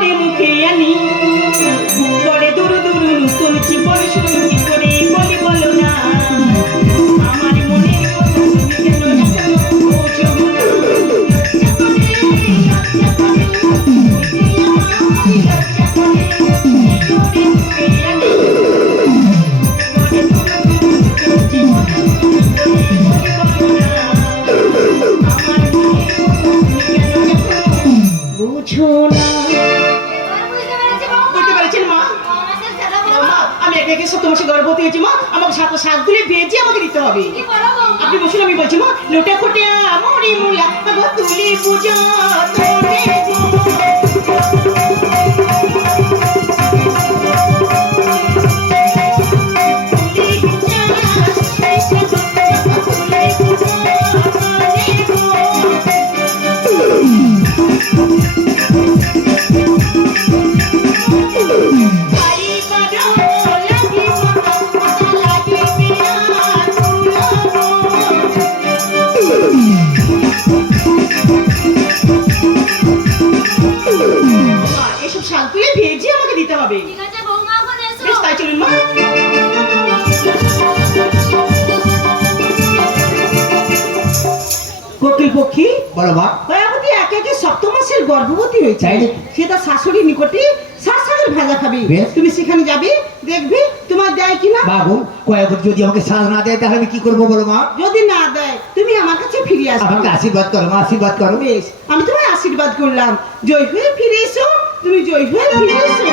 করে মুখে আনি করে দূর দূর নতুন জীবন শুরু কি করে বলি বলো না আমার মনের কথা তুমি কেন বোঝো বুঝো না বুঝতে পেরেছেন মা আমি একে একে সপ্তম মাসে গর্ভবতী হয়েছি মা আমাকে সাত শাকগুলি ভেজে আমাকে দিতে হবে আপনি বসুন আমি বলছি মা লোটা ফুটিয়া মরি মুলা তুলি পূজা এসব শাক তুলে ভেজে আমাকে দিতে হবে বেশ তাই চলুন মা কোকিল পক্ষী বলো মা। দয়াবতী একে একে সপ্তম মাসের গর্ভবতী হয়েছে সে তার শাশুড়ির নিকটে শাকের ভাজা খাবে তুমি সেখানে যাবে দেখবে তোমার দেয় কিনা বাবু কয়েক যদি আমাকে সাজ না দেয় তাহলে আমি কি করবো বলো মা। যদি না দেয় তুমি আমার কাছে ফিরে আসবে আমাকে আশীর্বাদ করো মা, আশীর্বাদ করো। বেশ আমি তোমায় আশীর্বাদ করলাম জয় হয়ে ফিরে এসো তুমি জয় হয়ে ফিরে এসো